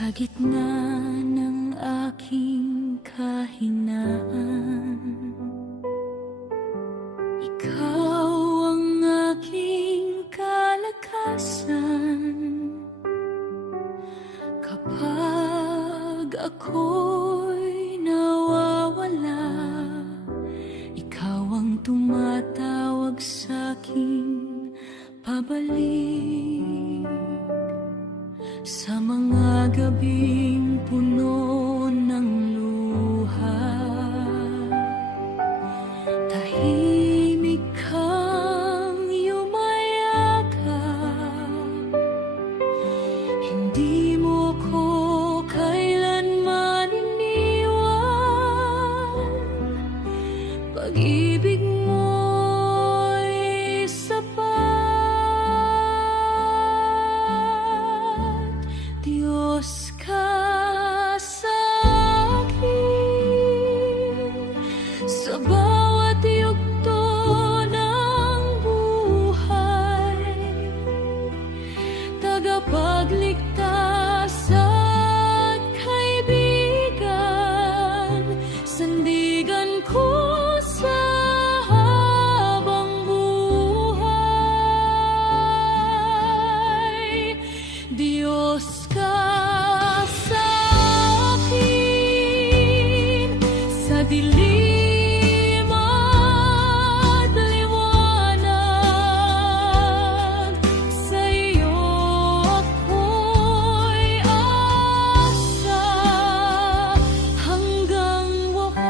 Sa gitna ng aking kahinaan, ikaw ang aking kalakasan. Kapag ako'y nawawala, ikaw ang tumatawag sa'king pabalik. Sa mga gabing puno ng luha, tahimik kang yumayakap. Hindi mo ko kailanman iniwan. Pag-ibig mo'y sapat. Diyos ka sa akin, sa bawat yugto ng buhay, tagapagligtas at kaibigan, sandigan ko sa habang buhay. Diyos ka sa akin, sa dilim at liwanag, sa iyo ako'y asa hanggang wakas.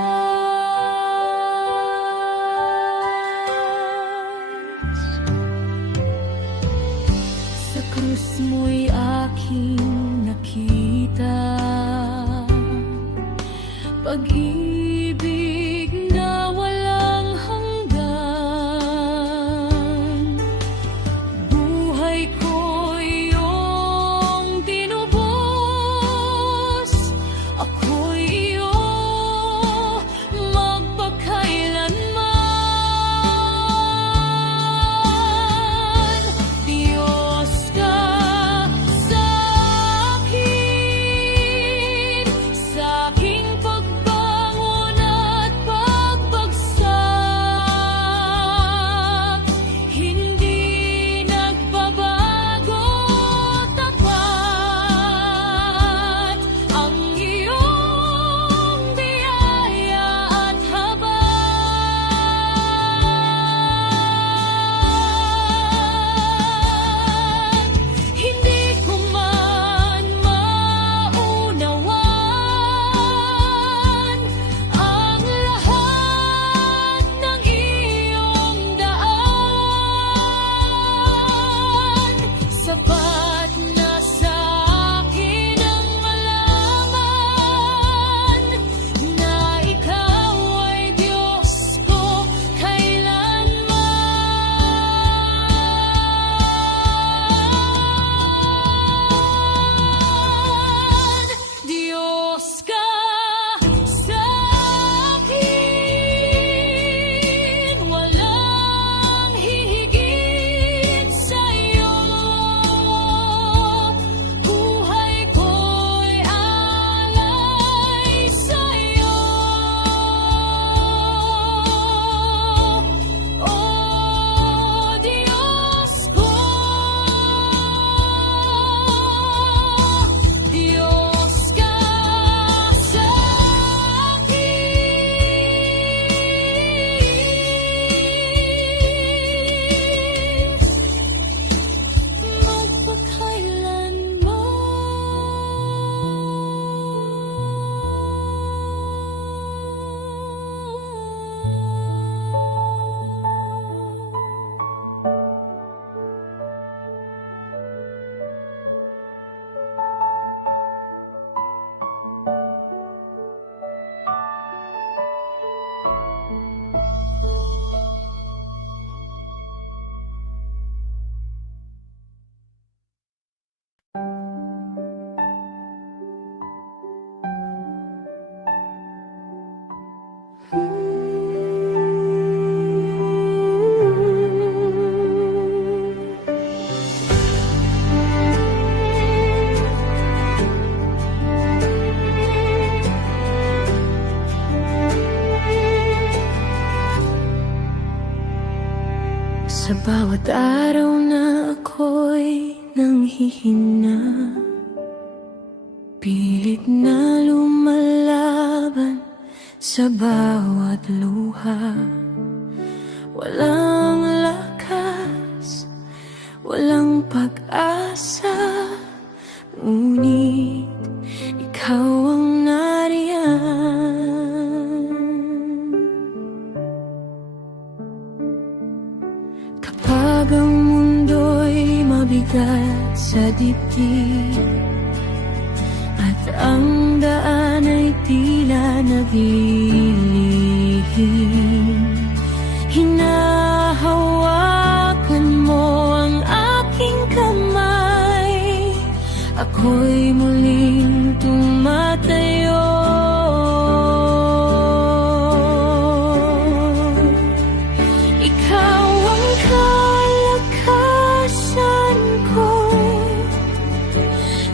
Sa krus mo'y aking nakita pag-ibig na walang hanggan. Buhay ko iyong tinubos, ako'y iyo magpakailanman. Diyos ka sa akin, sa aking pagbangon Sa bawat araw na ako'y nanghihina, pilit na lumalaban sa bawat luha. Walang lakas, walang pag-asa, ngunit ikaw ang nariyan. Kapag ang mundo'y mabigat sa dibdib at ang daan ay tila naglilihim, hinahawakan mo ang aking kamay, ako'y muling tumatayo. Ikaw ang kalakasan ko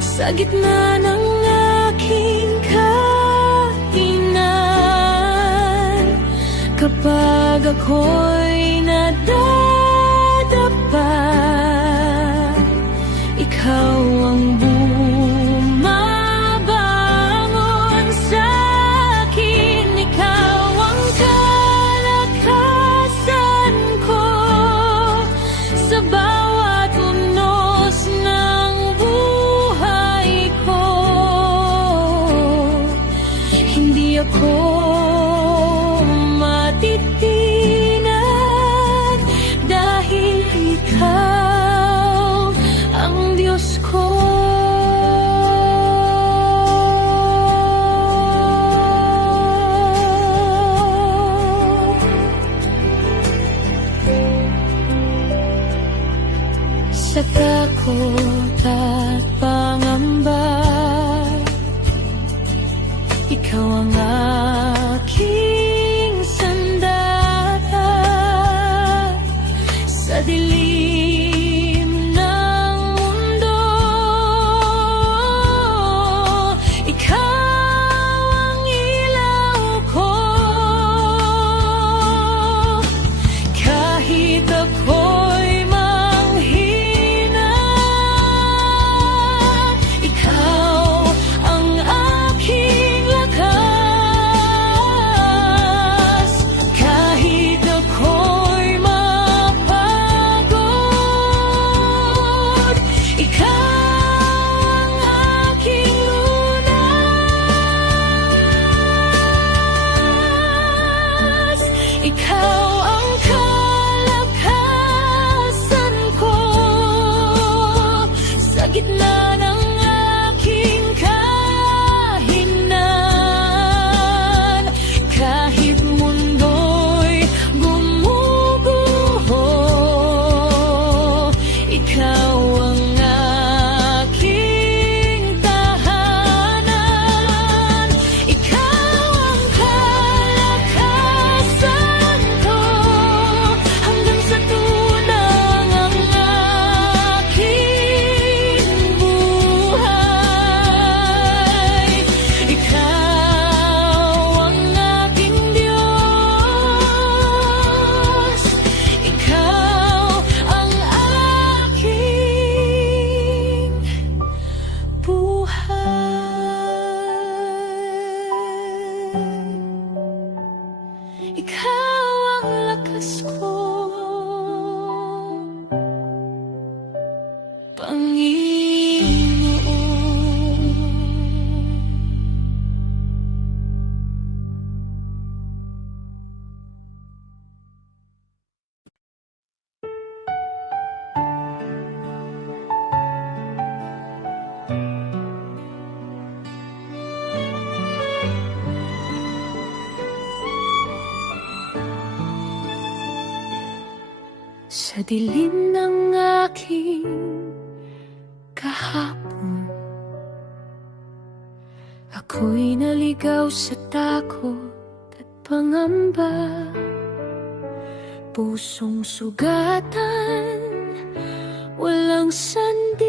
sa gitna ng aking kainan. Kapag ako'y nadadapa, ikaw ang bumabangon sa'kin. Ikaw ang kalakasan ko sa bawat unos ng buhay ko. Hindi ako matitinag dahil ikaw ang Diyos ko. Sa takot at pangamba, ikaw ang aking sandata. Sa dilim ng mundo, ikaw ang ilaw ko. Kahit ako'y manghina, ikaw ang aking lakas. Kahit ako'y mapagod, ikaw ang aking lunas. Ikaw ang kalakasan ko sa gitna ng aking kahinan. Kahit mundo'y gumuguho, ikaw ang aking tahanan. Ikaw ang kalakasan ko hanggang sa tunang ang aking buhay. Ikaw ang aking Diyos. Ikaw ang aking buhay. Ikaw ang lakas ko, Panginoon. Sa dilim ng aking kahapon, ako'y naligaw sa takot at pangamba. Pusong sugatan, walang sandigan,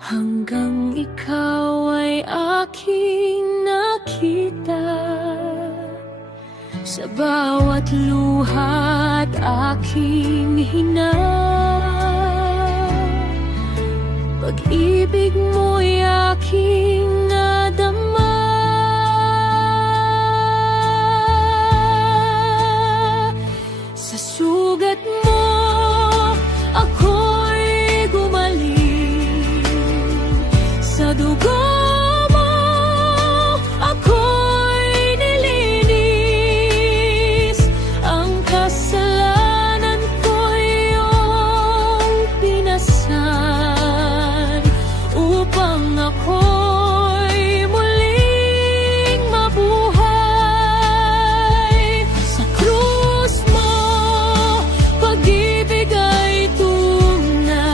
hanggang ikaw ay aking nakita. Sa bawat luha aking pag-ibig mo'y aking nadama. Sa sugat mo ako'y gumaling, sa dugo mo ako'y nilinis. Ang kasalanan ko'y iyong pinasan upang ako'y muling mabuhay. Sa krus mo pag-ibig ay tunay,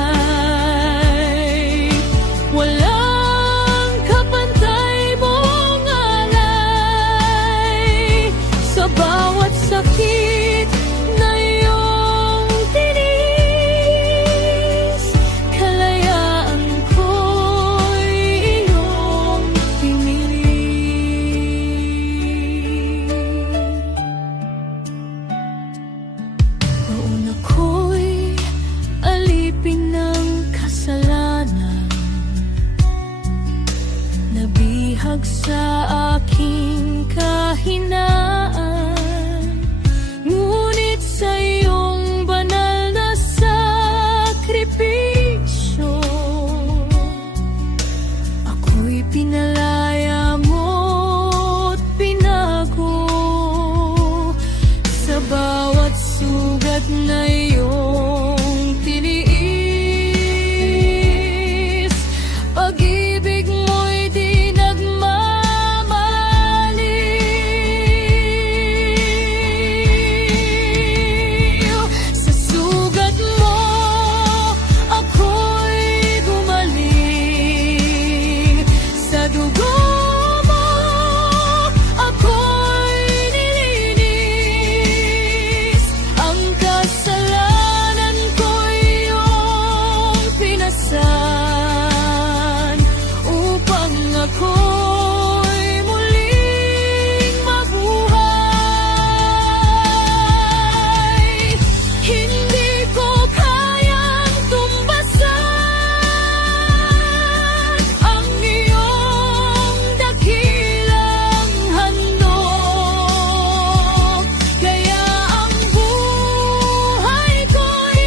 walang kapantay mong alay. Sa bawat sakit na iyong tinis, kalayaan ko'y iyong pinili. Noon ako'y alipin ng kasalanan, nabihag sa aking kahinaan. Ngunit sa iyong banal na sakripisyo, ako'y pinalaya mo't pinago. Sa bawat sugat na iyong tiniis, pag-ibig mo'y di nagmamaliw. Sa sugat mo ako'y gumaling, sa dugo mo ako'y nilinis. Ang kasalanan ko'y iyong pinasan upang ako'y muling mabuhay. Hindi ko kayang tumbasan ang iyong dakilang handog, kaya ang buhay ko'y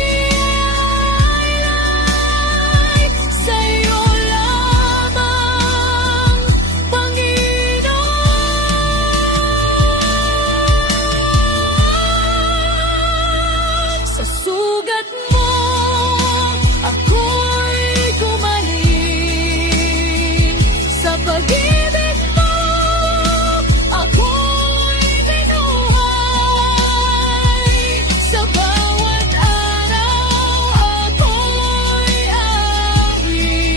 iaalay sa iyo lamang, Panginoon. Sa sugat mo ako'y gumaling, sa pag-ibig mo ako'y binuhay. Sa bawat araw ako'y awit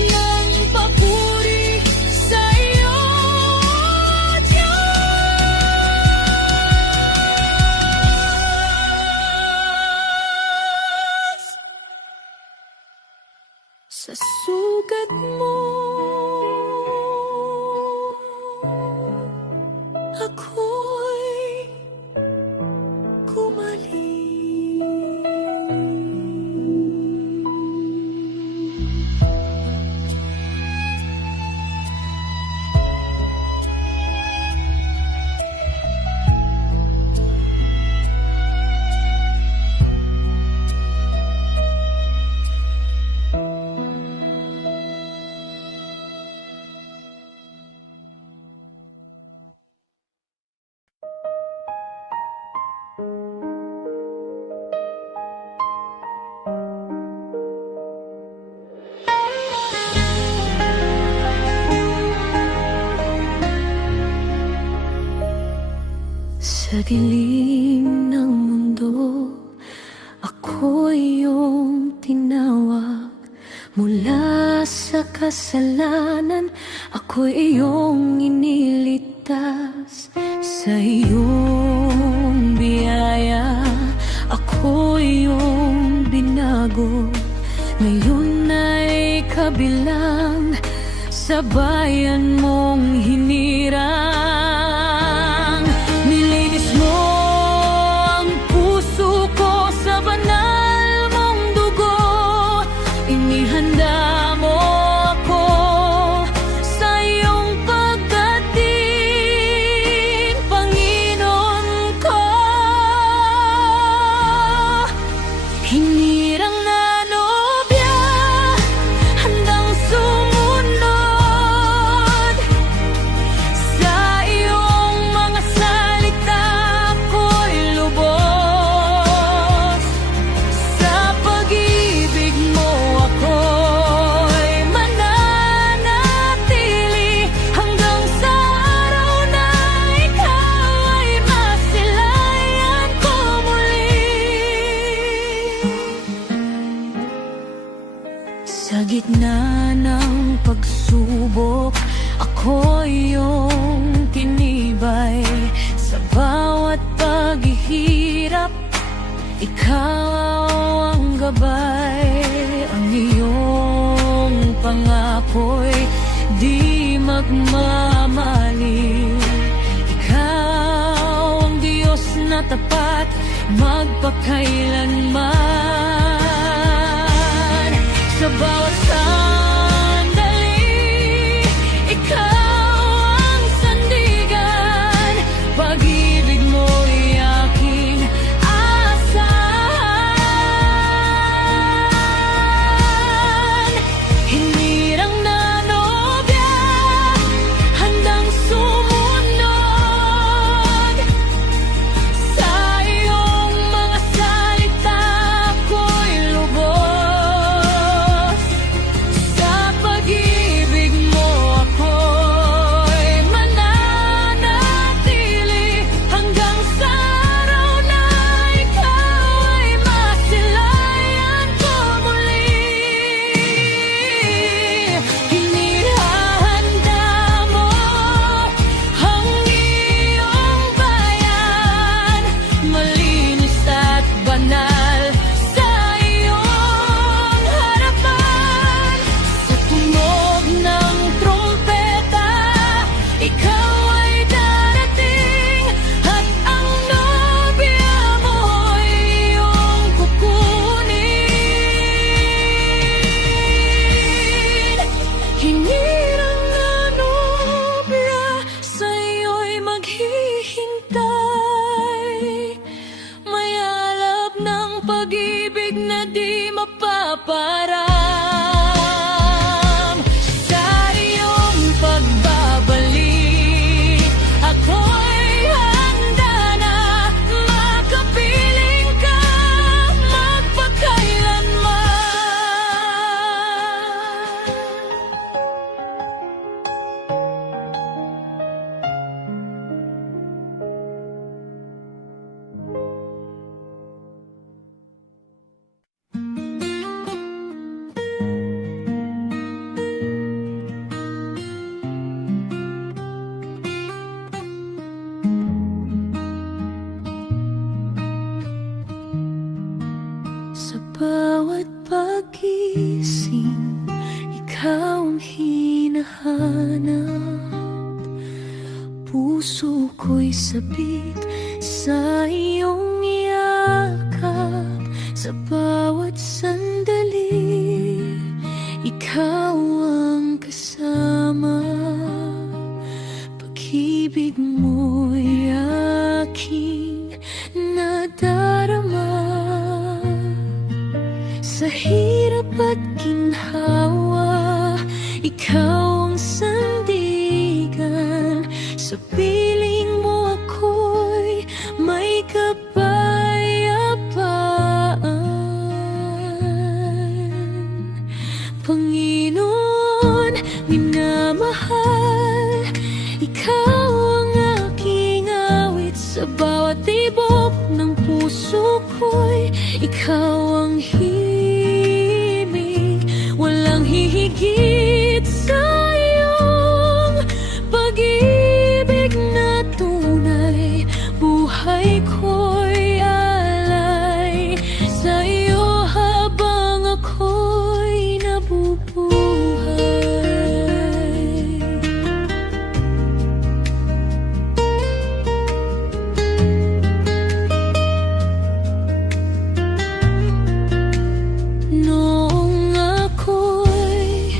ng papuri sa iyo, Diyos. Sa sugat mo ako'y gumaling. Sa dilim ng mundo, ako'y iyong tinawag. Mula sa kasalanan, ako'y iyong iniligtas. Sa iyong biyaya, ako'y iyong binago. Ngayon ay kabilang sa bayan mong hinirang. Nilinis mo paghihirap, ikaw ang gabay. Ang iyong pangako'y di magmamaliw. Ikaw ang Diyos na tapat, magpakailanman. Sa bawat sandali, ikaw ang sandigan. Pag-ibig mo'y aking asahan. Hinirang na nobya, handang sumunod sa iyong mga salita. Ko'y lubos sa pag-ibig mo. Ako'y mananatili hanggang sa araw na ikaw ay masilayan ko muli. Hinihahanda mo ang iyong bayan, malinis at banal sa iyong harapan. Sa tunog ng trumpeta, ikaw ay darating, at ang nobya mo'y iyong kukunin. Hinirang na nobya, sa'yo'y maghihintay. May alab ng pag-ibig na di mapaparam. Sa iyong pagbabalik, ako'y handa na makapiling ka magpakailanman. Sa bawat pagising, ikaw ang hinahanap. Puso ko'y sabik sa iyong yakap. Sa bawat sandali, ikaw ang kasama. Pag-ibig mo'y aking nadarama. Sa hirap at ginhawa, ikaw ang sandigan. Sa piling mo ako'y may kapayapaan. Panginoon, minamahal, ikaw ang aking awit. Sa bawat tibok ng puso ko'y ikaw ang himig. Walang hihigit sa iyong pag-ibig na tunay. Buhay ko'y alay sa iyo habang ako'y nabubuhay. Noong ako'y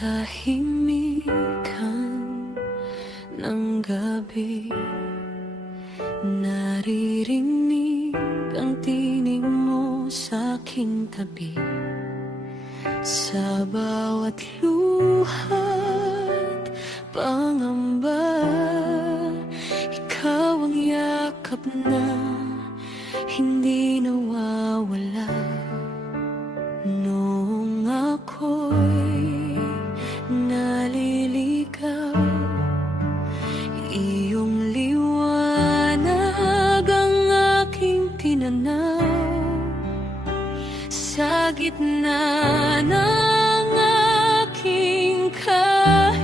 katahimikan ng gabi, naririnig ang tinig mo sa aking tabi. Sa bawat luha't pangamba, ikaw ang yakap na hindi nawawala. Noong ako'y naliligaw, iyong liwanag ang aking tinanaw. Sa gitna ng aking kahinaan,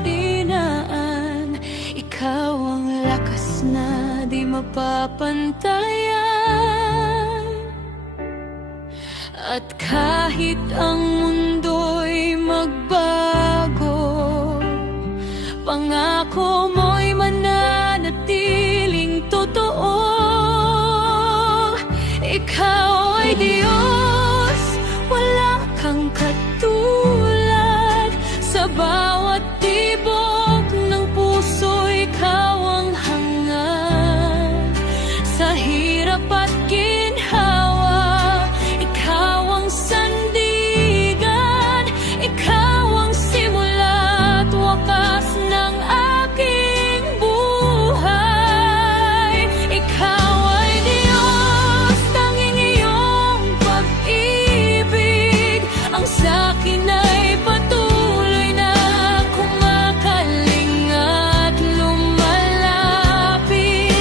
ikaw ang lakas na di mapapantayan. At kahit ang mundo'y magbago, pangako mo'y mananatiling totoo. Ikaw ay Diyos, wala kang katulad. Sa bawat tibok ng puso, ikaw ang hangad. Sa hirap at ginhawa, ikaw ang sandigan. Ikaw ang simula at wakas ng aking buhay. Ikaw ay Diyos, tanging iyong pag-ibig ang sa'kin ay patuloy na kumakaling at lumalapit.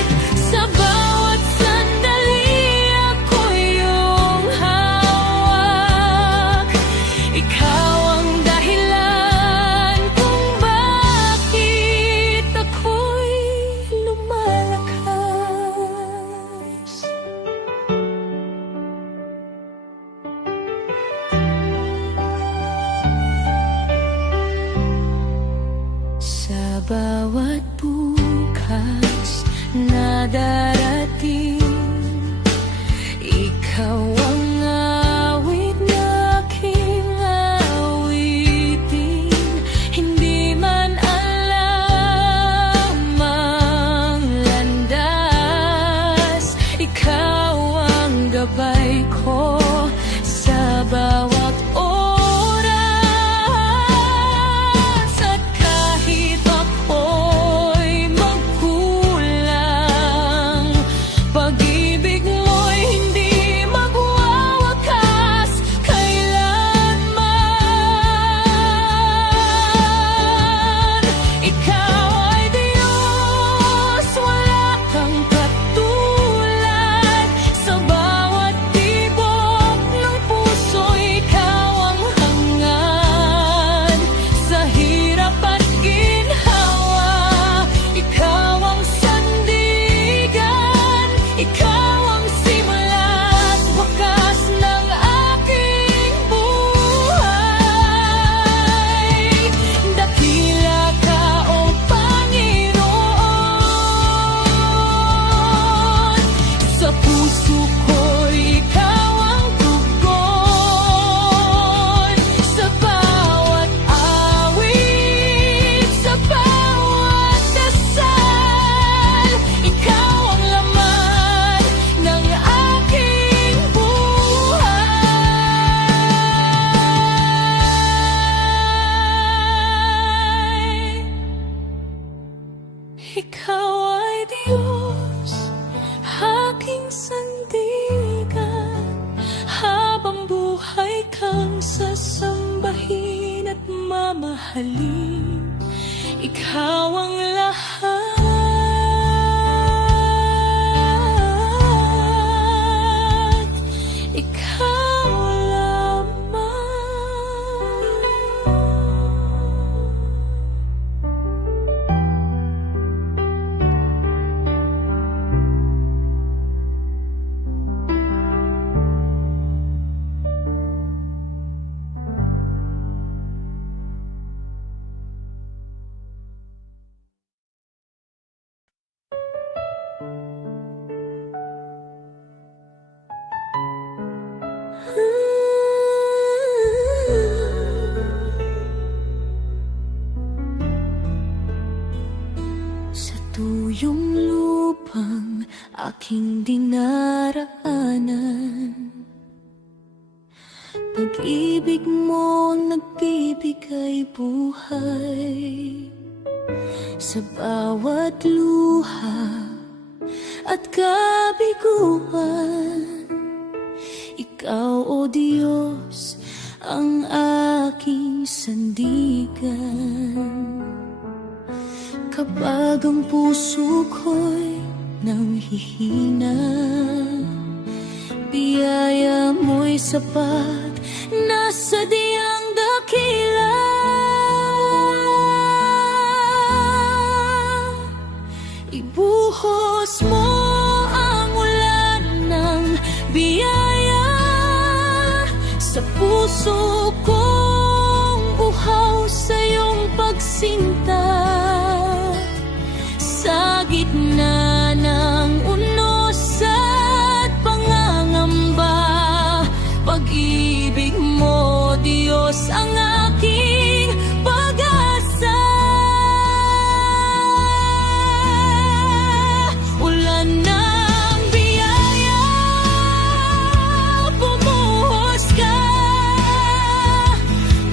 Sa bawat sandali ako iyong hawak. Ikaw ang dahilan kung bakit ako'y lumalakas. Sa bawat bukas na darating, ikaw ang awit na aking awitin. Hindi man alam ang landas, ikaw ang gabay ko sa bawat oras. At kahit ako'y magkulang, pag-ibig mo'y hindi magwawakas kailanman. Ikaw ay Diyos, wala kang katulad. Sa bawat tibok ng puso, ikaw ang hangad. Sa hirap at ginhawa, ikaw ang sandigan. Ikaw ang simula at wakas ng aking buhay. Dakila ka, O Panginoon. Sa puso ko'y ikaw ang tugon. Sa bawat awit, sa bawat dasal, ikaw ang laman ng aking buhay. Ikaw ay Diyos, aking sandigan. Habang buhay kang sasambahin at mamahalin. Ikaw ang lahat. aking dinaraanan. Pag-ibig mo nagbibigay buhay sa bawat luha at kabiguan. Ikaw, O Diyos, ang aking sandigan. Kapag ang puso ko'y nanghihina, biyaya mo'y sapat na sadyang dakila. Ibuhos mo ang ulan ng biyaya sa puso kong uhaw sa iyong pagsinta. Sa gitna ng unos at pangangamba, pag-ibig mo, Diyos, ang aking pag-asa. Ulan ng biyaya, bumuhos ka.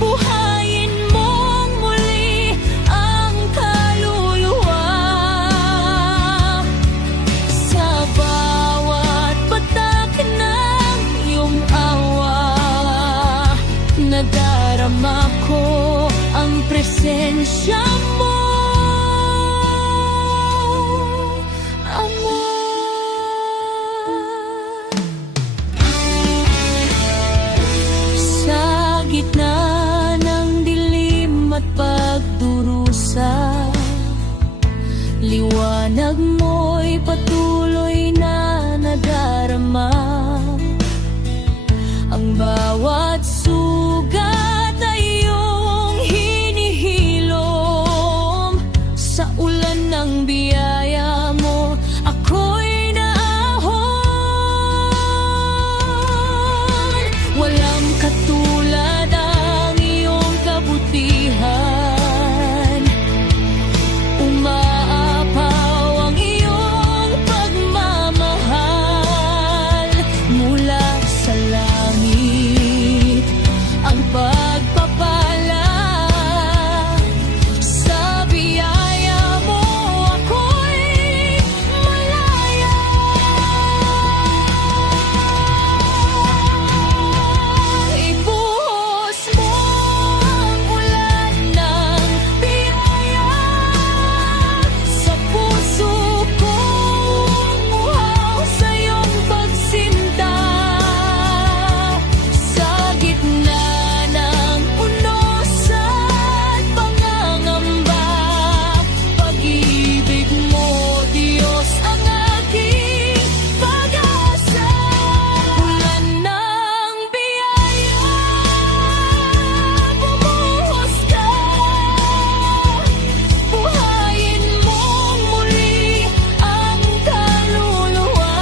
Buhayin mong muli ang kaluluwa. Sa bawat patak ng iyong awa, nadarama ko ang presensya mo, Ama. Sa gitna ng dilim at pagdurusa, liwanag mo'y patuloy na nadarama. Ang bawat sugat ay iyong hinihilom. Sa ulan ng biyaya mo, ako'y naahon. Walang katulad ang iyong kabutihan. Umaapaw ang iyong pagmamahal. Mula sa langit ang pagpapala. Sa biyaya mo ako'y malaya. Ibuhos mo ang ulan ng biyaya sa puso kong uhaw sa iyong pagsinta. Sa gitna ng unos at pangangamba, pag-ibig mo, Diyos, ang aking pag-asa. Ulan ng biyaya, bumuhos ka. Buhayin mong muli ang kaluluwa.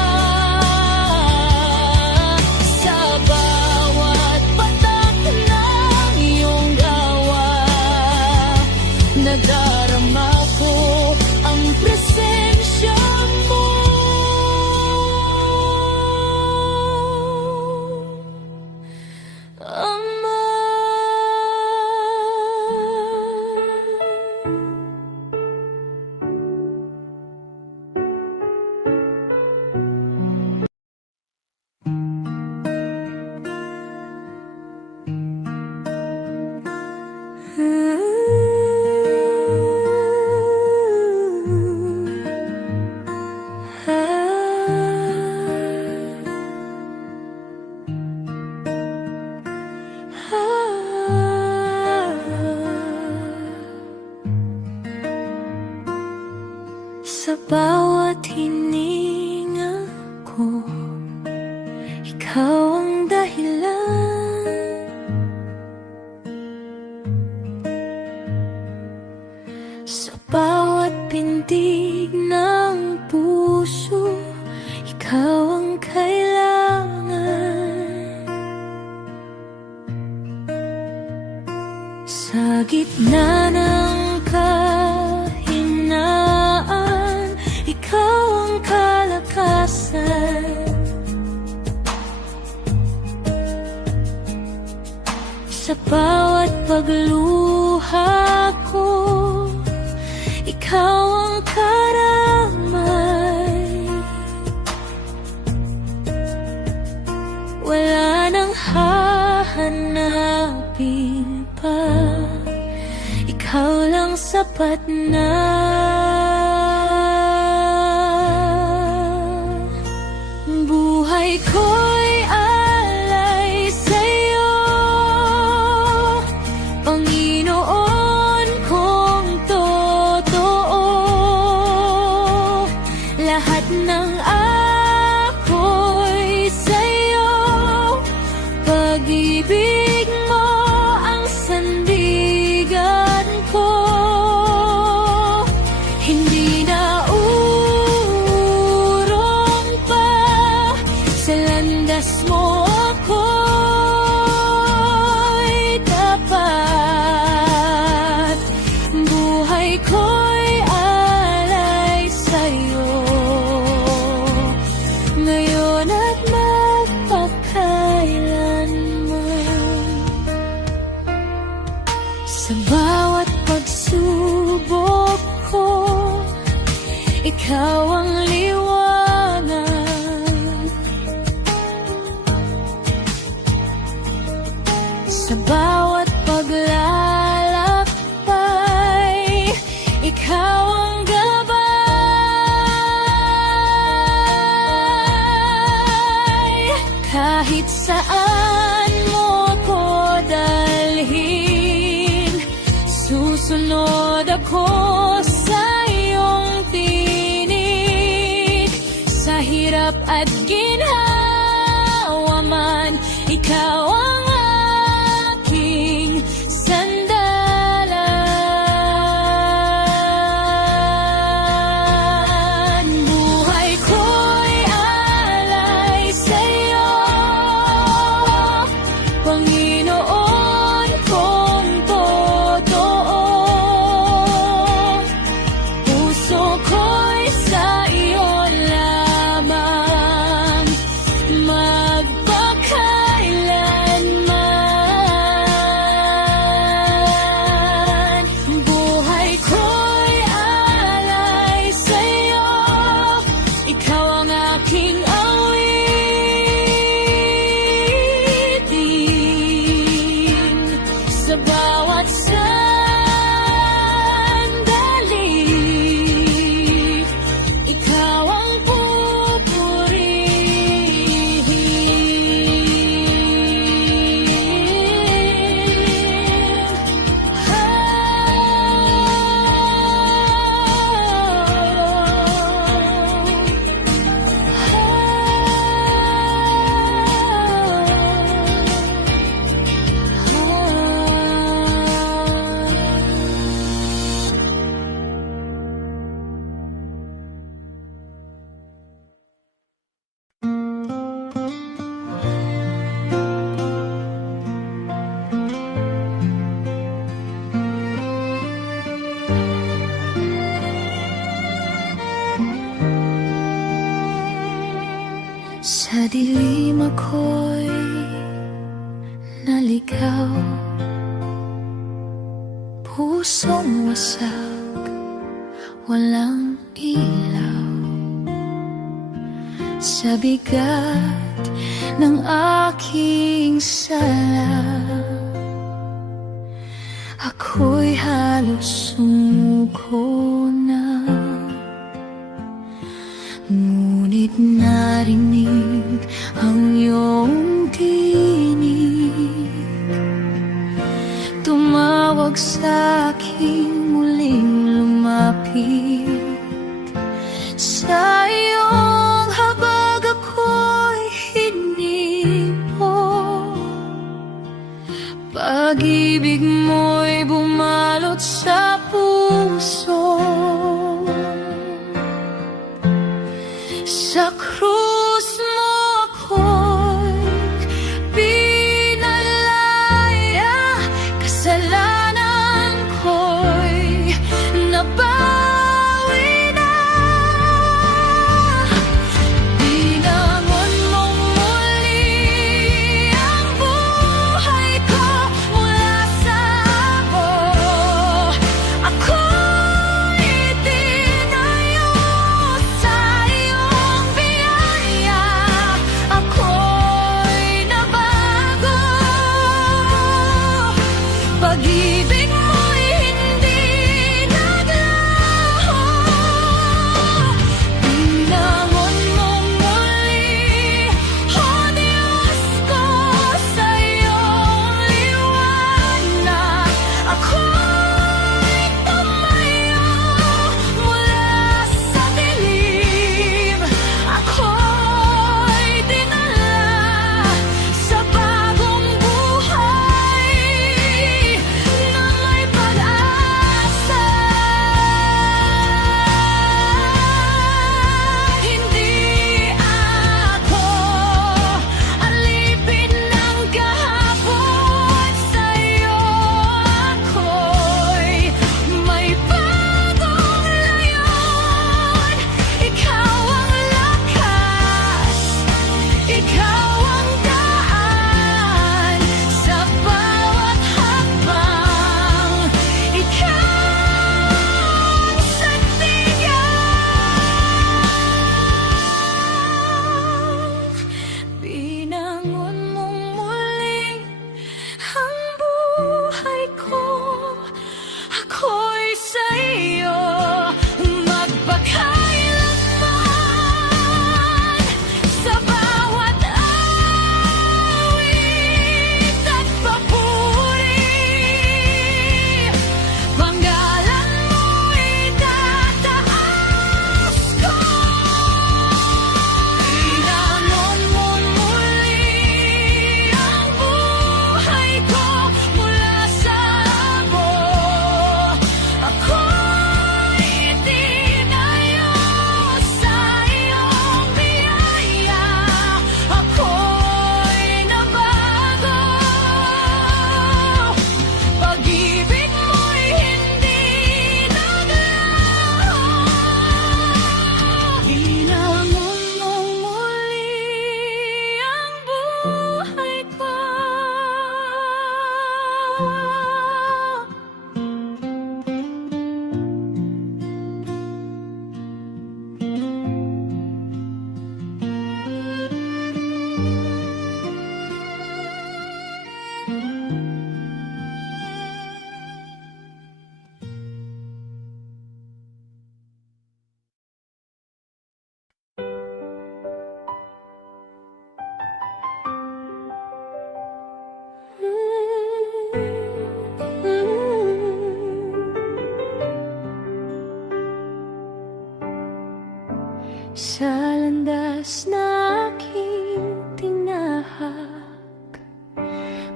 Sa bawat patak ng iyong gawa, nadarama ko ang presensya mo, Ama. Sa bawat hininga ko, ikaw ang dahilan. Sa bawat pintig ng puso, ikaw ang kailangan. Sa gitna ng kahinaan, ikaw ang kalakasan. Sa bawat pagluha ko, ikaw ang karamay. Wala nang hahanapin pa, ikaw lang sapat na. Buhay ko'y alay sa'yo, Panginoon kong totoo. Lahat ng ako'y sa'yo, pag-ibig mo ang sandigan ko. Hindi na urong pa, sa landas mo ako'y tapat. Buhay ko'y alay sa'yo, ngayon at magpakailanman. Sa bawat pagsubok ko, ikaw ang liwanag. Sa bawat paglalakbay, ikaw ang gabay. Kahit saan mo ko dalhin, susunod ako sa iyong tinig. Sa hirap at ginhawa man, ikaw ang aking sandalan. Buhay ko'y alay sa'yo, Panginoon kong totoo. Puso ko'y sa iyo lamang, magpakailanman. Buhay ko'y alay sa'yo, ikaw ang aking awitin. Sa bawat sandali, ikaw ang sa dilim ako'y naligaw. Pusong wasak, walang ilaw. Sa bigat ng aking sala, ako'y halos sumuko na. Ngunit narinig ang iyong tinig, tumawag sa aking muling lumapit. Sa iyong habag ako'y hinipo, pag-ibig mo'y bumalot sa puso. Sa krus mo ako'y pinalaya, kasalanan ko'y nabawi na. Binangon mong muli ang buhay ko mula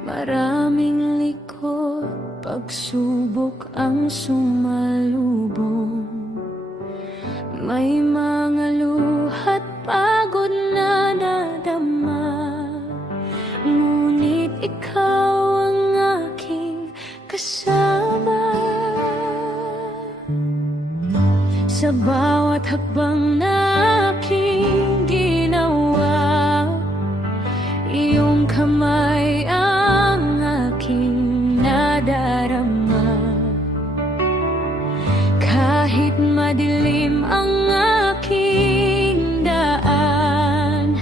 Maraming likod, pagsubok ang sumalubong. May mga luha't pagod na nadama, ngunit ikaw ang aking kasama. Sa bawat hakbang na aking ginawa, iyong kamay ang aking nadarama. Kahit madilim ang aking daan,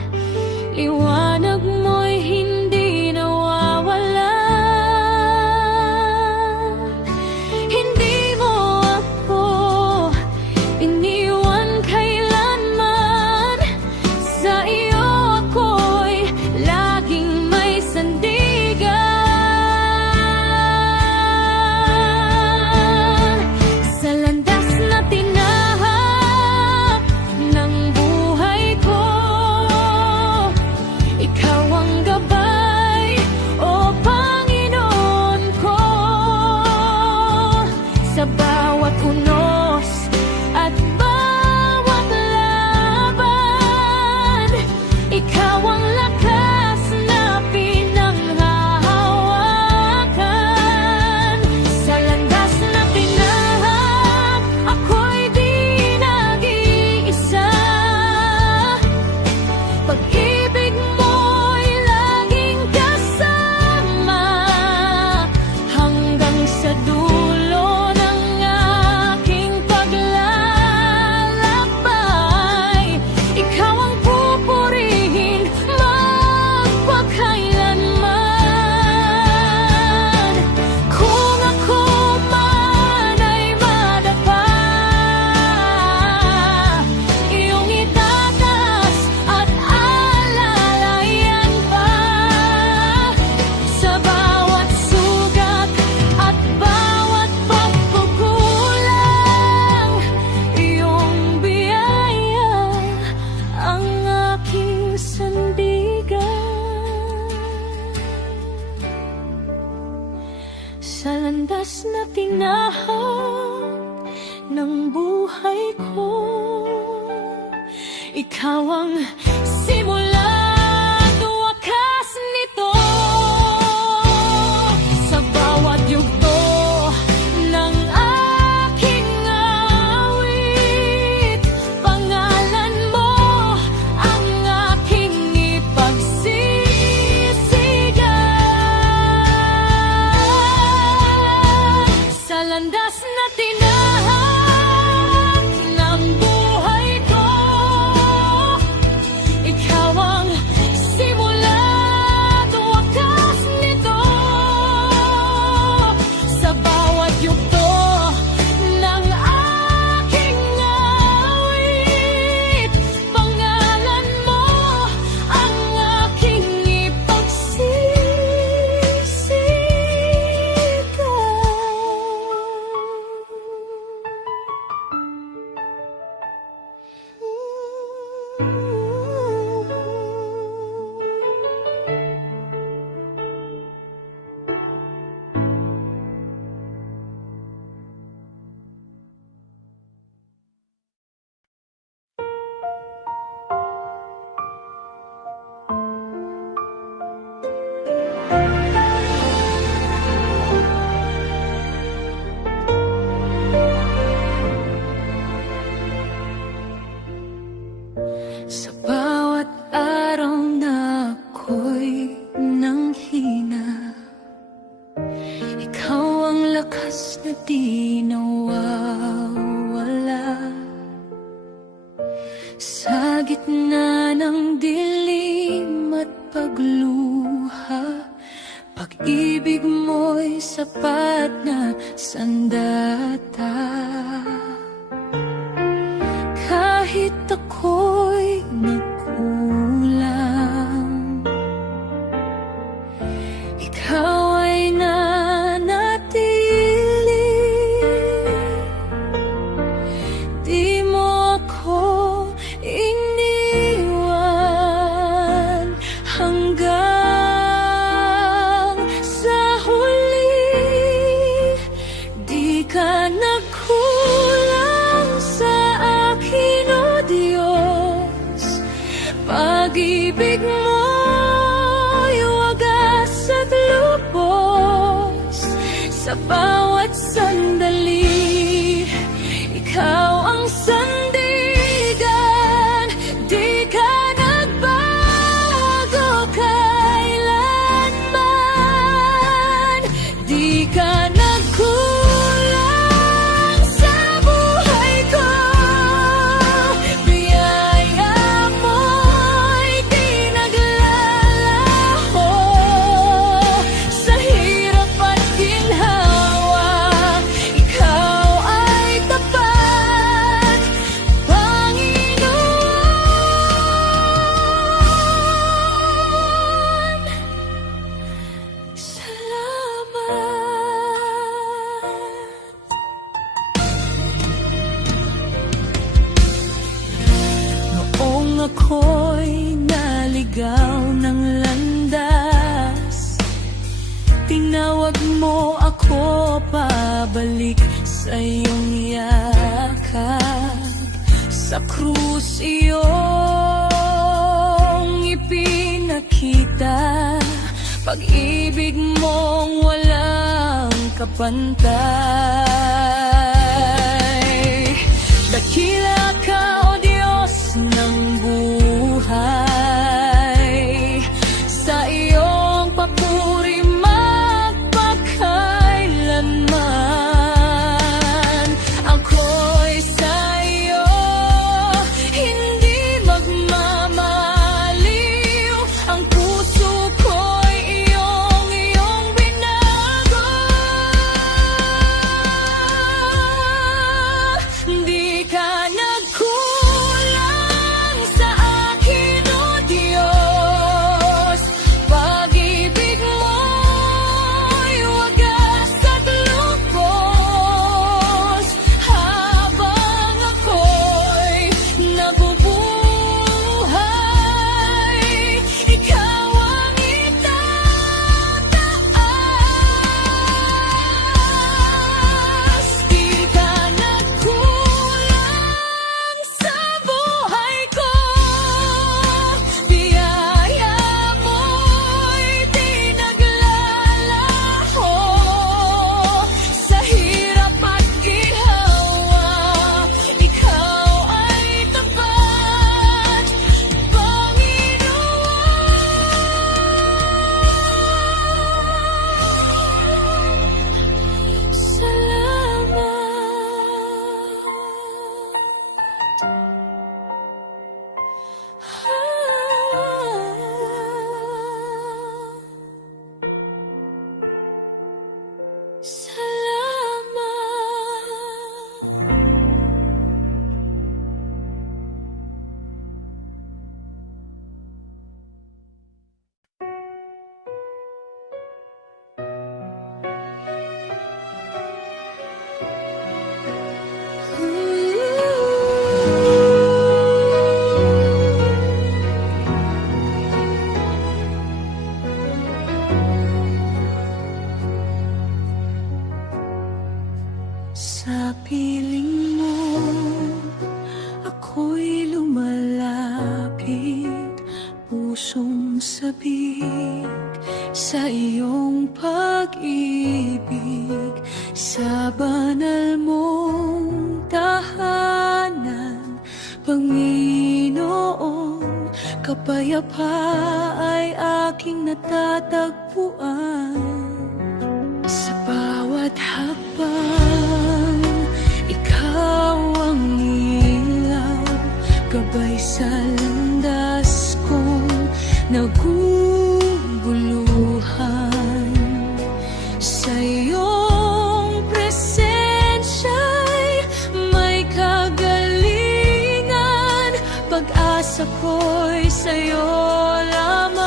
liwanag mo'y hindi nawawala. Hindi mo ako iniwan kailanman, sa iyo ako'y laging may sandigan. Sa landas na tinahak ng buhay ko, ikaw ang gabay, o Panginoon ko. Sa bawat unos at bawat laban, ikaw ang lakas na pinanghahawakan. Sa landas na tinahak, ako'y di nag-iisa. Pag-ibig mo'y laging kasama, hanggang sa dulo ng aking paglalakbay. Ikaw ang pupurihin magpakailanman. Kung ako man ay madapa, iyong itatas at alalayan pa. Sa bawat sugat at bawat pagkukulang, iyong biyaya ang aking sandigan. Sa landas na tinahak ng buhay ko, ikaw ang simula at wakas nito. Sa bawat yugto ng aking awit, pangalan mo ang aking ipagsisisigan. Sa landas na tinahak ng buhay ko, ikaw ang simula at wakas nito. Sa bawat yugto ng aking awit, pangalan mo ang aking Sa bawat araw na ako'y nanghina, ikaw ang lakas na di nawawala. Sa gitna ng dilim at pagluha, pag-ibig mo'y sapat na sandata. Kahit ako'y nagkulang, ikaw ay nanatili. Di mo ako iniwan hanggang sa bawat sandali. Ikaw ang sandigan, di ka nagbago kailanman. Di ka nagkulang sa buhay ko. Biyaya mo'y di naglalaho. Sa hirap at ginhawa, ikaw ay tapat, Panginoon. Noong ako'y naligaw ng landas, tinawag mo ako pabalik sa iyong yakap. Sa krus iyong ipinakita, pag-ibig mong walang kapantay. Dakila ka, O Diyos ng buhay, sa iyong papuri magpakailanman. Ako'y sa iyo hindi magmamaliw, ang puso ko'y iyong binago. Di ka nagkulang sa akin, O Diyos. Pag-ibig mo'y wagas at lubos. Habang ako'y nabubuhay, ikaw ang itataas. Di ka nagkulang sa buhay ko. Biyaya mo'y di naglalaho. Sa hirap at ginhawa, ikaw ay tapat, Panginoon. Sa piling mo, ako'y lumalapit, pusong sabik sa iyong pag-ibig. Sa banal mong tahanan, Panginoon, kapayapa ay aking natatagpuan. Sa bawat hakbang, ikaw ang ilaw, gabay sa landas kong naguguluhan. Sa iyong presensya'y may kagalingan, pag-asa ko'y sa'yo lamang.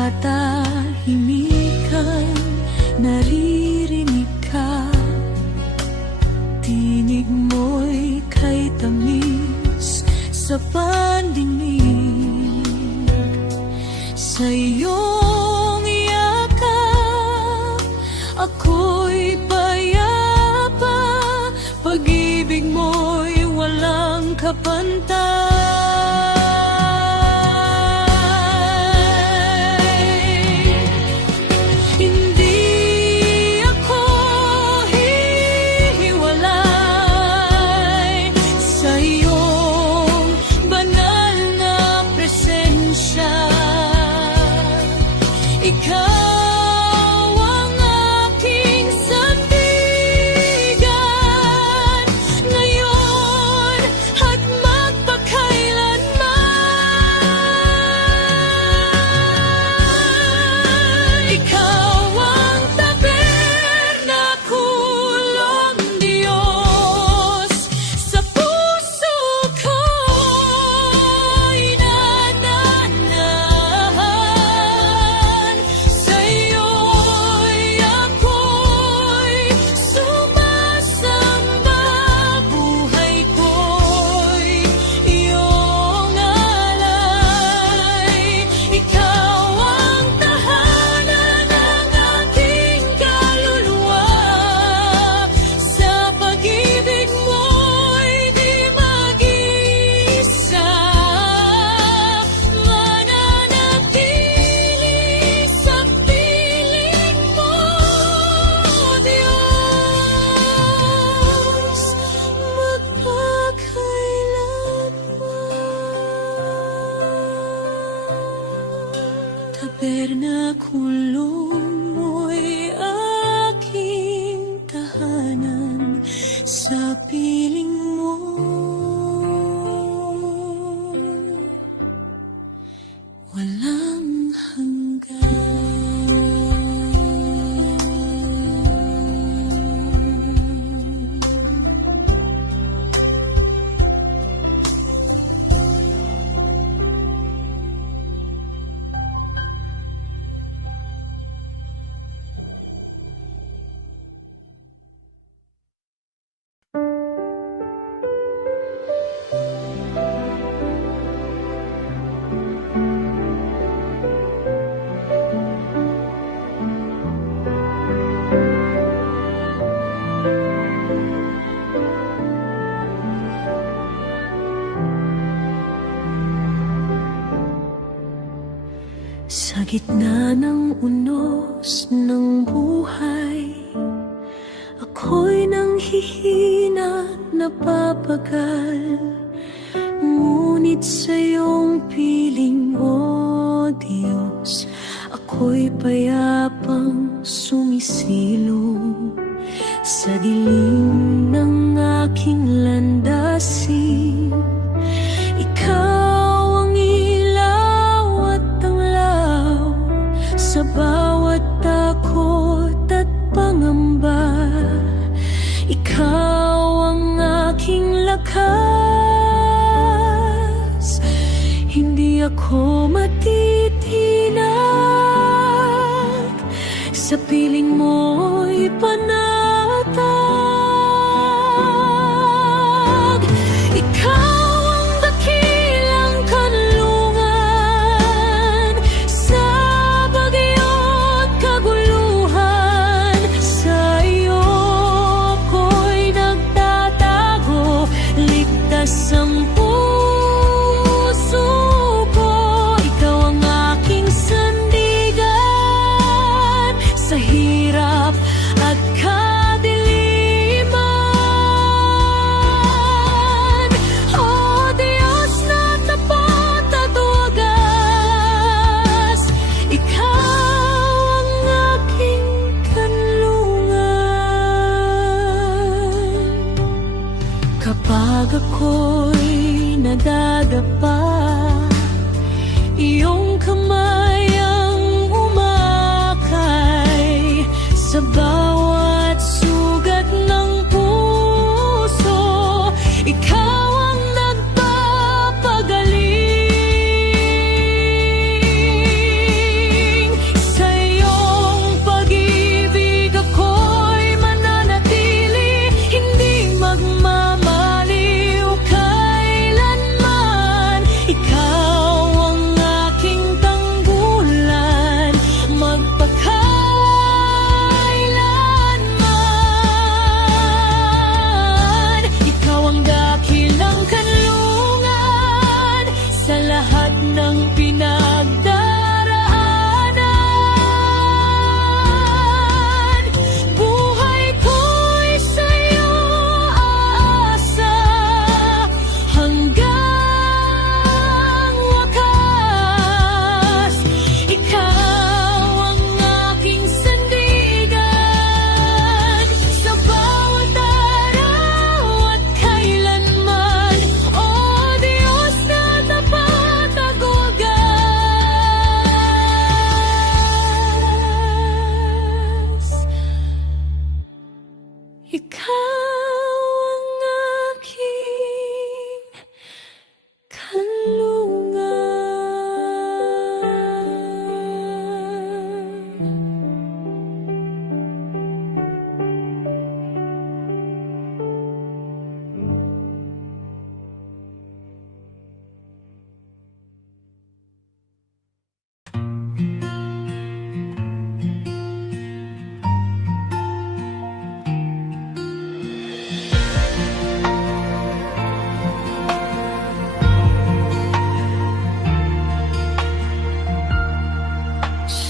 katahimikan, naririnig ka. Tinig mo'y kay tamis sa pandinig. Sa iyong yakap, ako'y payapa. Pag-ibig mo'y walang kapantay. Tabernakulong mo'y aking tahanan sa piling mo. Walang hanggan. Sa gitna ng unos ng buhay, ako'y nanghihina at napapagal. Ngunit sa iyong piling, O Diyos, ako'y payapang sumisilong. Sa dilim ng aking landasin, ikaw ang ilaw at tanglaw sa bawat takot at pangamba. Ikaw ang aking lakas, hindi ako matitinag. Sa piling mo'y panatag. Ikaw ang dakilang kanlungan sa bagyo't kaguluhan. Sa iyo ko'y nagtatago, ligtas ang puso ko. Ikaw ang aking sandigan sa hirap at kadiliman. O Diyos na tapat at wagas, ikaw ang aking kanlungan. Kapag ako'y nadadapa, iyong kamay ang umakay sa bawat sugat ng puso. Ikaw ang nagpapagaling.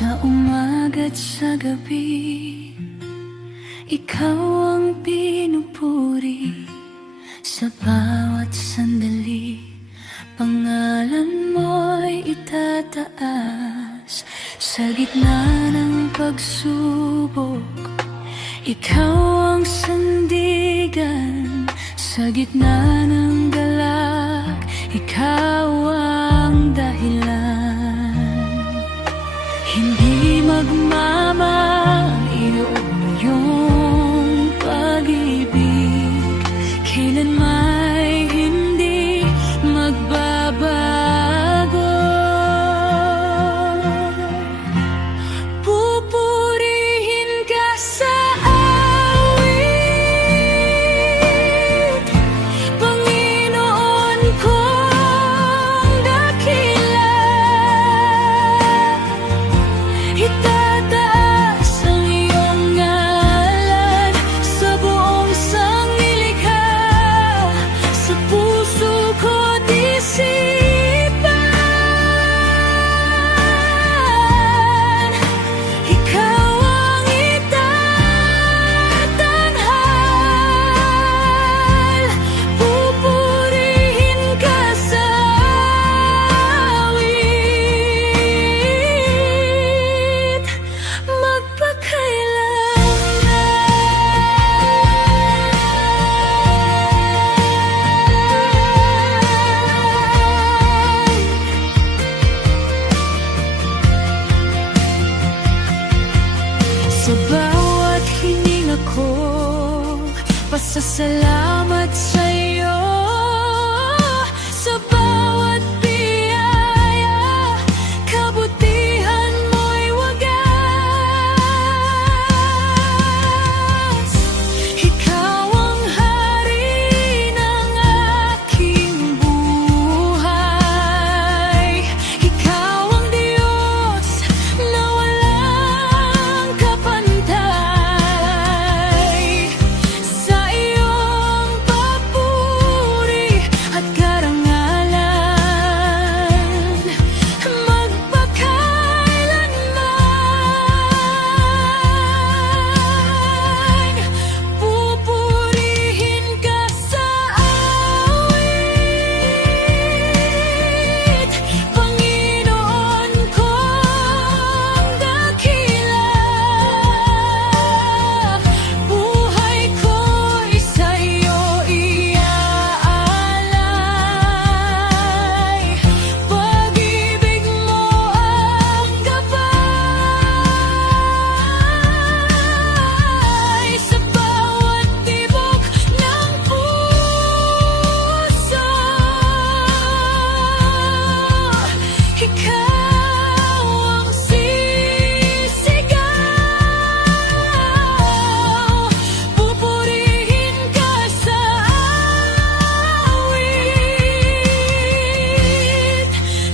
Sa umaga't sa gabi, ikaw ang pinupuri. Sa bawat sandali, pangalan mo'y itataas. Sa gitna ng pagsubok, ikaw ang sandigan. Sa gitna ng galak, ikaw ang dahilan. Hindi magmamaliw iyong pag-ibig, kailanma'y hindi magbabago. Pupurihin ka sa awit, Panginoon kong dakila. Itataas ang iyong ngalan sa buong sanglilikha, sa puso ko't isipan. Ikaw ang itatanghal, pupurihin ka sa awit, sa bawat hininga ko, pasasalamat sa'yo. Sa bawat biyaya, kabutihan mo'y wagas. Ikaw ang hari ng aking buhay. Ikaw ang Diyos na walang kapantay. Sa iyong papuri at karangalan, magpakailanman. Pupurihin ka sa awit, Panginoon kong dakila. Buhay ko'y sa'yo iaalay. Pag-ibig mo ang gabay sa bawat tibok ng puso. Ikaw ang sisigaw, pupurihin ka sa awit,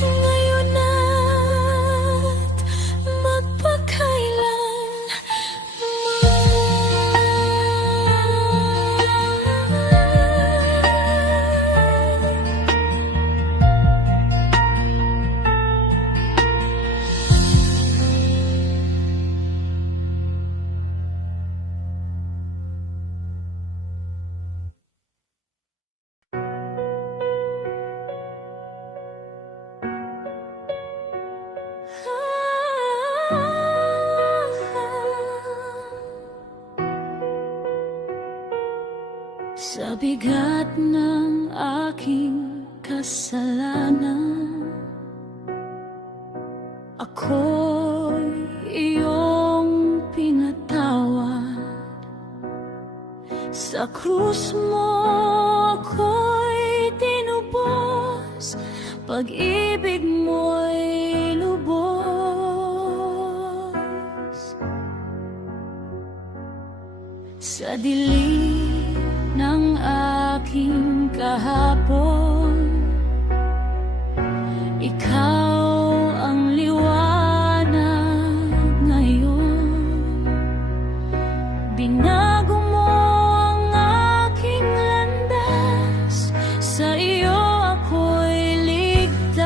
ngayon at magpakailanman. Sa bigat ng aking kasalanan, ako'y iyong pinatawad. Sa krus mo ako'y tinubos, pag-ibig mo'y lubos. Sa dilim ng aking kahapon, ikaw ang liwanag ngayon. Binago mo ang aking landas, sa iyo ako'y ligtas.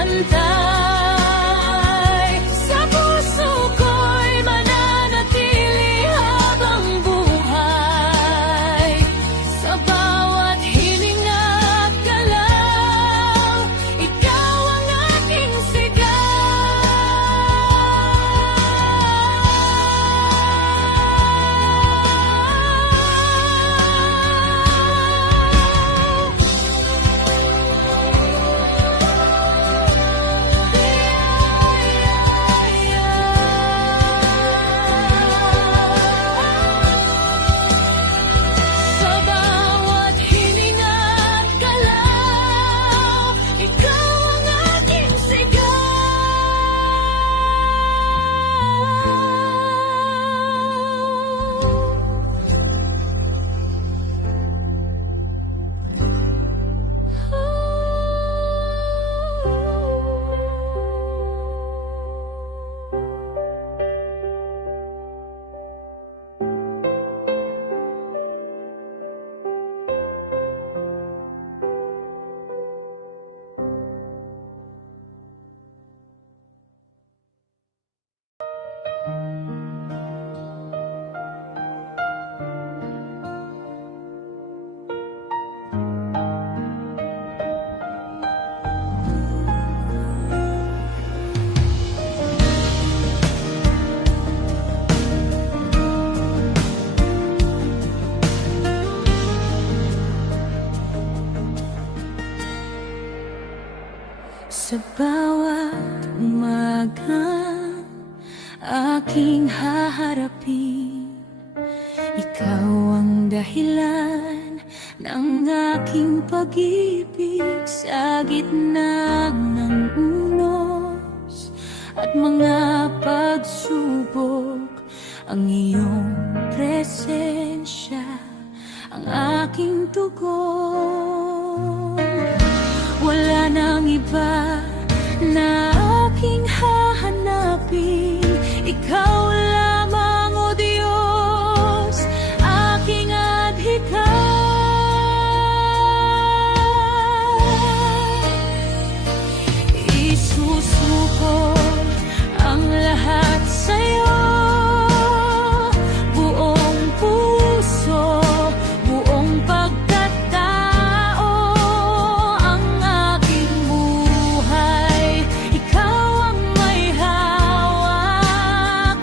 pantay. Sa puso ko'y mananatili habang buhay. Sa bawat hininga at galaw, ikaw ang aking Sa bawat hininga at galaw, ikaw ang aking Sa bawat umaga aking haharapin, ikaw ang dahilan ng aking pag-ibig. Sa gitna ng unos at mga pagsubok, ang iyong presensya ang aking tugon. Wala nang iba na aking hahanapin, ikaw lamang, O Diyos, aking adhika. Isusuko ang lahat sa'yo, buong puso, buong pagkatao. Ang aking buhay, ikaw ang may hawak.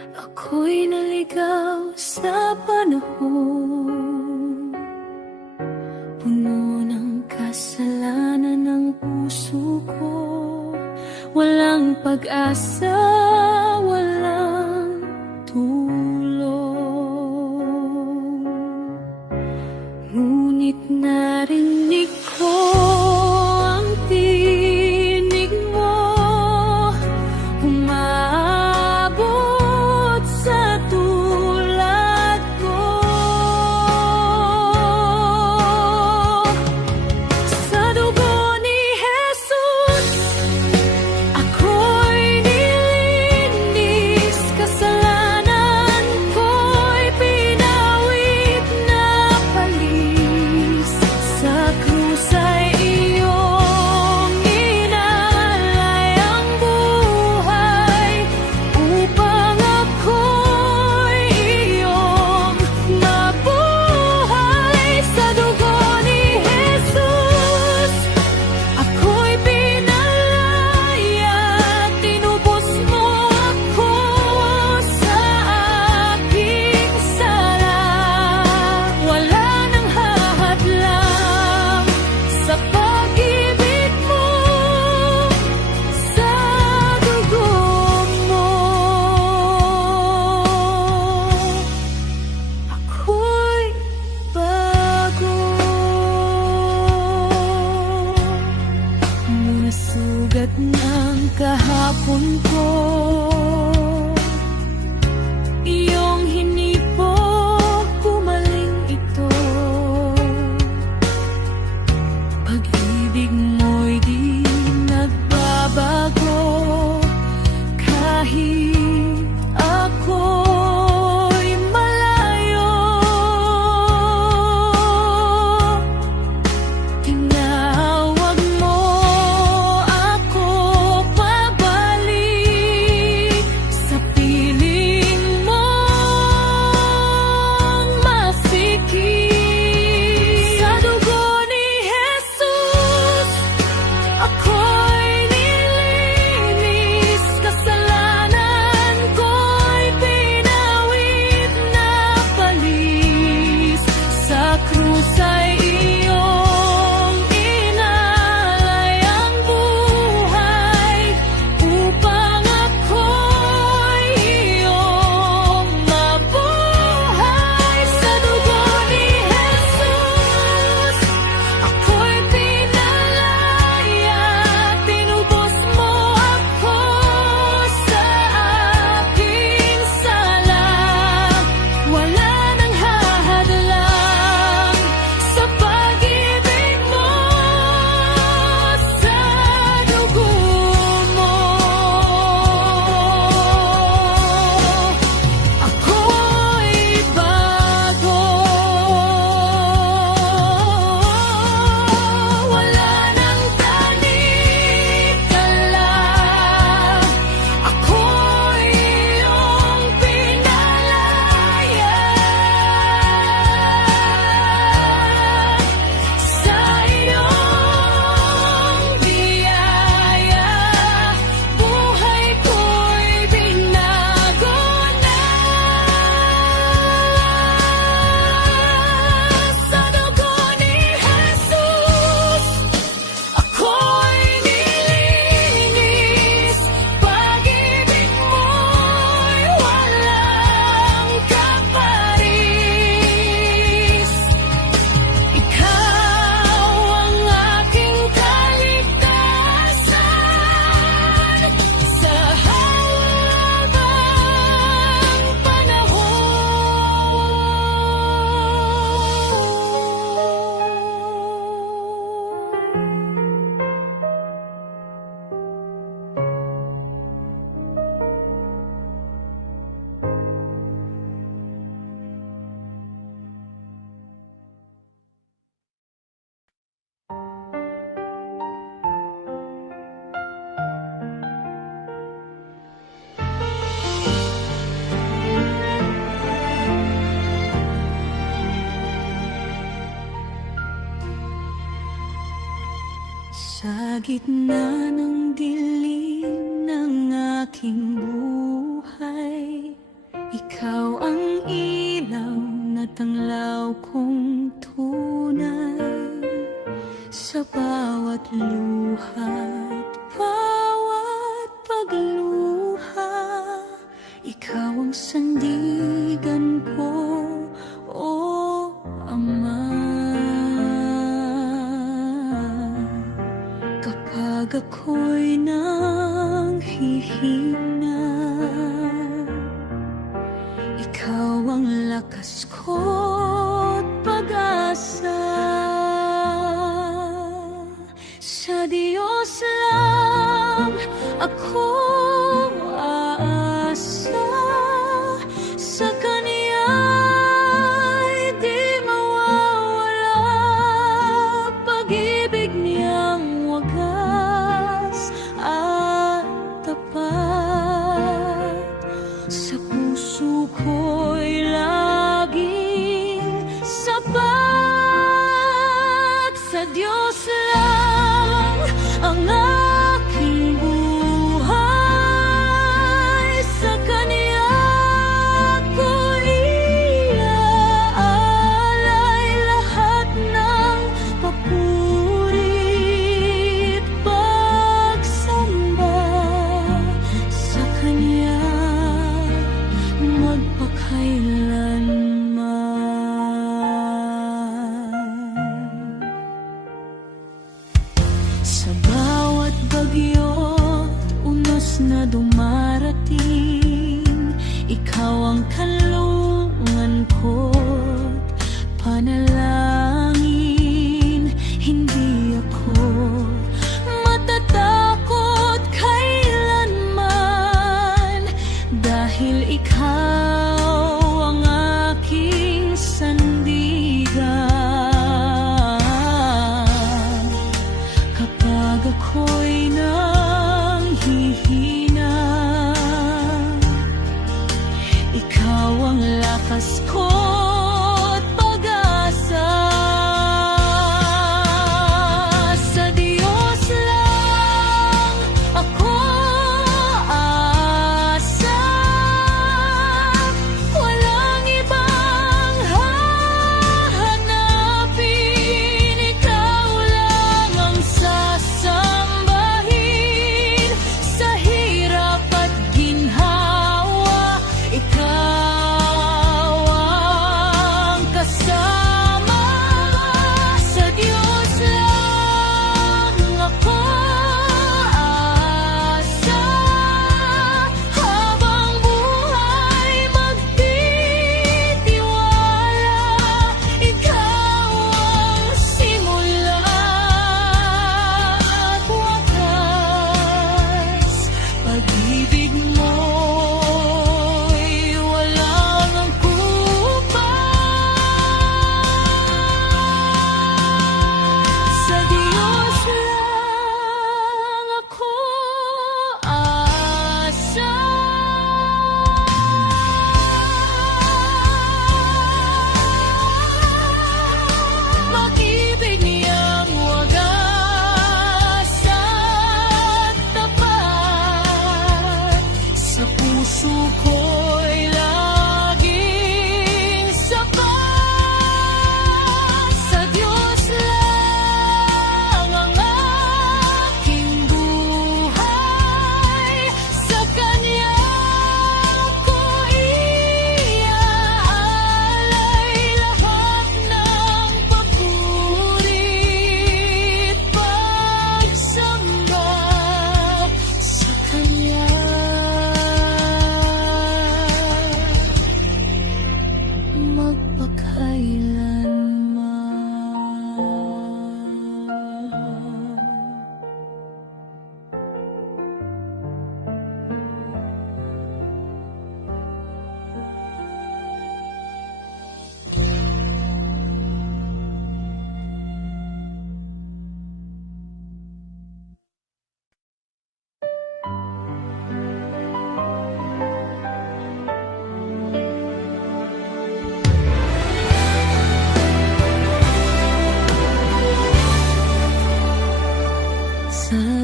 Ako'y naligaw sa panahon, puno ng kasalanan ng puso ko. Walang pag-asa, walang tulong. Ngunit narinig ko ang tinig mo, umaabot sa tulad ko. Sa dugo ni Jesus, ako'y nilinis, kasalanan ko'y pinawit na palis. Sa krus ay iyong inalay ang buhay, upang ako'y iyong mabuhay. Sa dugo ni Jesus, ako'y pinalaya, tinubos mo ako sa aking sala. Wala nang hahadlang sa pag-ibig mo, sa dugo mo. Ako'y bago. Mga sugat ng kahapon ko, iyong hinipok, gumaling ito. Pag-ibig mo'y di nagbabago, kahit ako'y malayo. Tinawag mo ako pabalik sa piling mong masikip. Sa dugo ni Jesus, ako'y nilinis, kasalanan ko'y pinawit na palis. Sa krus ay iyong inalay ang buhay, upang ako'y iyong mabuhay. Sa dugo ni Jesus, ako'y pinalaya, tinubos mo ako sa aking sala. Wala nang hahadlang sa pag-ibig mo, sa dugo mo. Ako'y bago. Wala nang talikala, ako'y iyong pinalaya. Sa iyong biyaya, buhay ko'y binago na. Sa dugo ni Jesus, ako'y nilinis, pag-ibig mo'y walang kaparis. Ikaw ang aking kaligtasan sa habang sa gitna ng dilim ng aking buhay, tanglaw kong tunay sa bawat luha't bawat pagluha. Ikaw ang sandigan ko, o Ama. Kapag ako'y nanghihina, ikaw ang lakas ko't pag-asa. Sa Diyos lang ako aasa, sa Kaniya'y di mawawala. Pag-ibig niyang wagas at tapat, sa puso ko'y laging sapat. Sa Diyos lang ang aking buhay, sa Kaniya ko iaalay lahat ng papuri't pagsamba. Sa Kaniya magpakailanman. Sa bawat bagyo, unos na dumarating, ikaw ang kalungan ko't panalangin. Hindi ako matatakot kailanman, dahil ikaw ang aking sandigan. Kapag ako'y nanghihina, ikaw ang lakas ko't pag-asa. Sa Diyos lang ako aasa, walang ibang hahanapin. Ikaw lang ang sasambahin, sa hirap at ginhawa. Ikaw ang kasama. Sa Diyos lang ako aasa, habang buhay magtitiwala. Ikaw ang simula at wakas. Pag-ibig mo'y walang angkupan. Sa Diyos lang ako aasa. Pag-ibig niyang wagas at tapat, sa puso ko'y laging sapat. Sa Diyos lang ang aking buhay, sa Kanya ko iaalay lahat ng papuri't pagsamba. Sa Kanya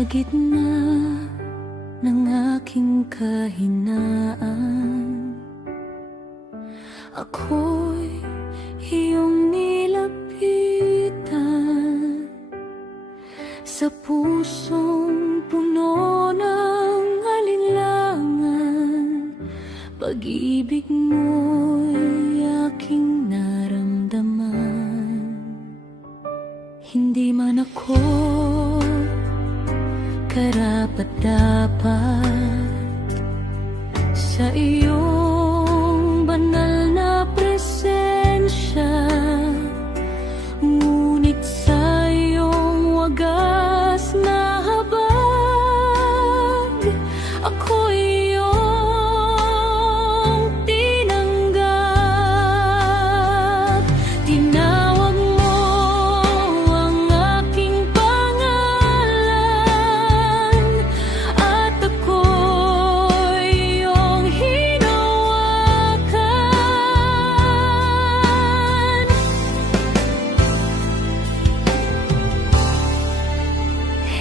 gitna ng aking kahinaan, ako'y pusong puno ng alinlangan, pag-ibig mo'y aking naramdaman. Hindi man ako karapat-dapat sa iyong banal na presensya, ngunit sa iyong wagas na habag, ako'y iyong tinanggap. Tinawag mo ang aking pangalan, at ako'y iyong hinawakan.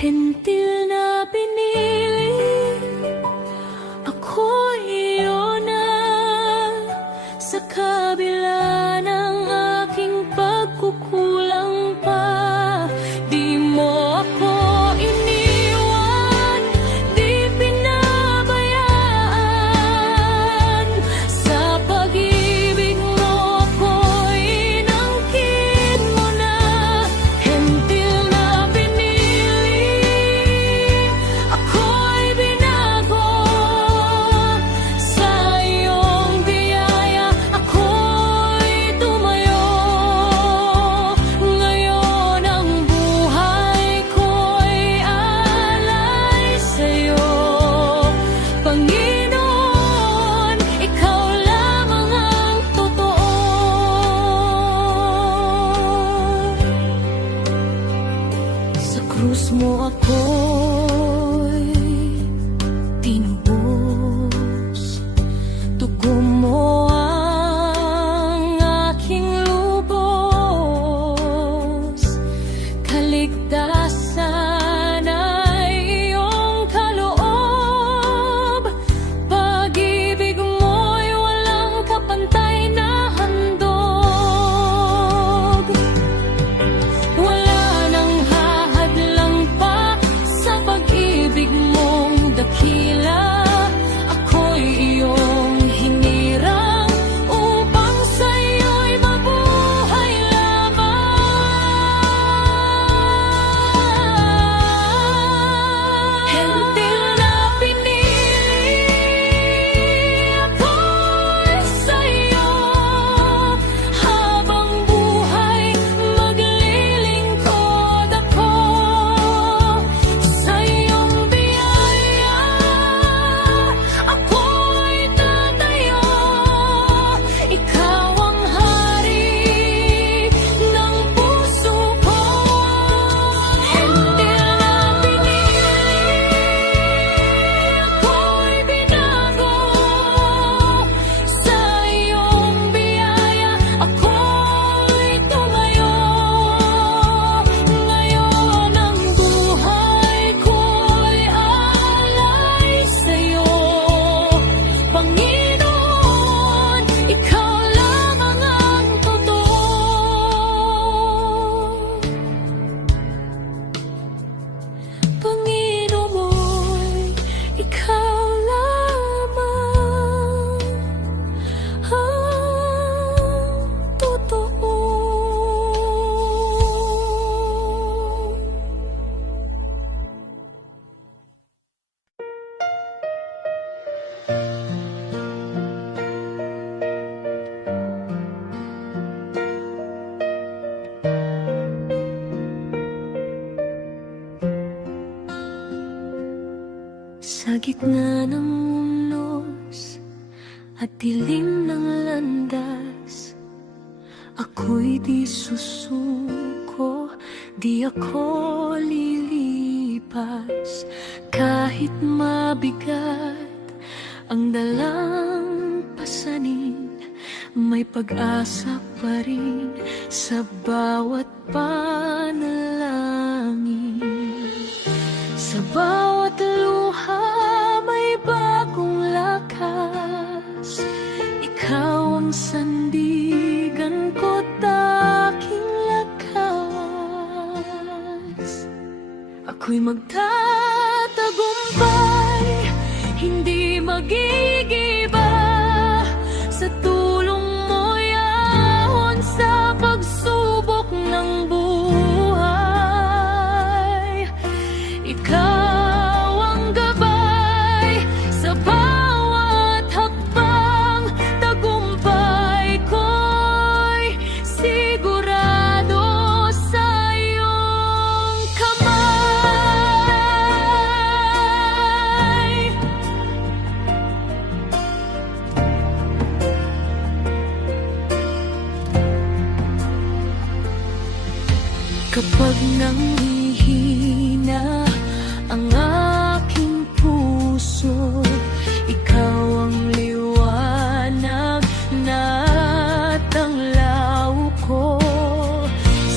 Hentil na pinili, ako'y iyon na, sa kabila ng aking pagkukulang pa. Di mo ako iniwan, di pinabayaan. Sa pag-ibig mo ako'y inangkin mo na. Hentil na pinili, ako'y binago. Sa iyong biyaya ako'y tumayo. Ngayon ang buhay ko'y alay sa'yo. Panginoon, ikaw lamang ang totoo. Sa krus mo ako'y tinubos, dugo mo ang aking lubos. Kaligtasan ay iyong kaloob, pag-ibig mo'y walang kapantay na handog. Wala nang hahadlang pa sa pag-ibig mong dakila. Ako'y iyong hinirang upang sa'yo'y mabuhay lamang. Hentil na pinili, ako'y sa'yo. Habang buhay maglilingkod ako. Sa iyong biyaya ako'y tatayo. Ikaw ang hari ng puso ko. Hentil na pinili, ako'y binago. Sa iyong biyaya ako'y tumayo. Ngayon ang buhay ko'y alay sa'yo. Panginoon, ikaw lamang ang totoo. Panginoon, ikaw lamang ang totoo. Sa gitna ng unos at dilim ng landas, ako'y di susuko, di ako lilipas. Kahit mabigat ang dalang pasanin, may pag-asa pa rin sa bawat panalangin. Sa bawat luha may bagong lakas. Ikaw ang sandigan ko't aking lakas. Ako'y magtatagumpay, hindi magigiba. Sa tulong mo'y ahon sa pagsubok ng buhay. Ikaw ang gabay sa bawat hakbang, tagumpay ko'y sigurado sa iyong kamay. Kapag nanghihina ang aking puso, ikaw ang liwanag na tanglaw ko.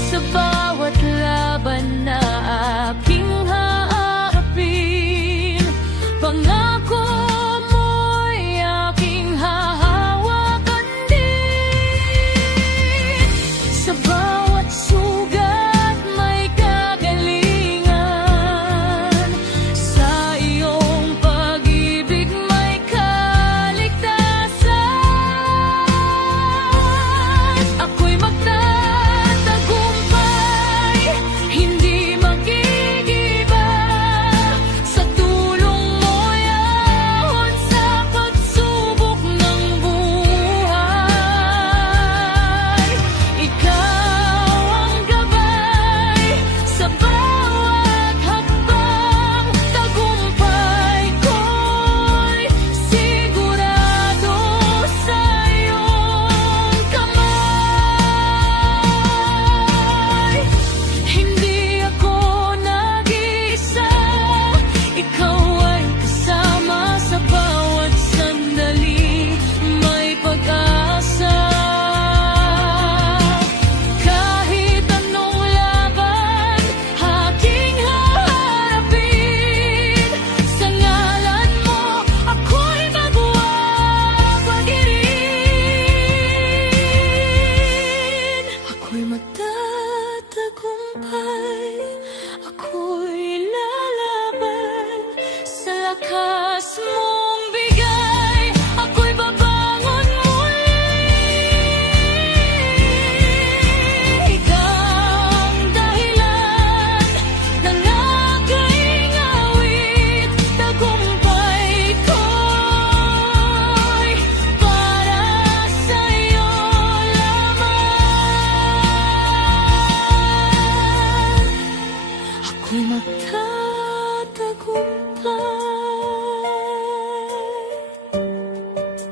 Sa bawat laban na aking haharapin, pangako mo'y aking hahawakan din. Sa bawat sugat may kagalingan, sa iyong pag-ibig may kaligtasan. Ako'y magtatagumpay, hindi magigiba. Sa tulong mo'y ahon sa pagsubok ng buhay. Ikaw ang gabay sa bawat hakbang, tagumpay ko'y sigurado sa iyong kamay. Hindi ako nag-iisa, ikaw ay kasama sa bawat sandali, may pag-asa. Kahit anong laban aking haharapin, sa ngalan mo ako'y magwawag-irin. Ako'y magtatagumpay, ako'y lalaban sa lakas mong bigay. Ako'y babangon muli. Ikaw ang dahilan ng aking awit, tagumpay ko'y para sa'yo lamang. Ako'y magtatagumpay,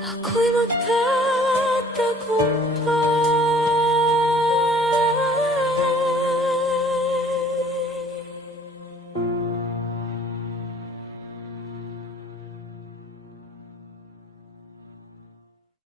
ako'y magtatagumpay.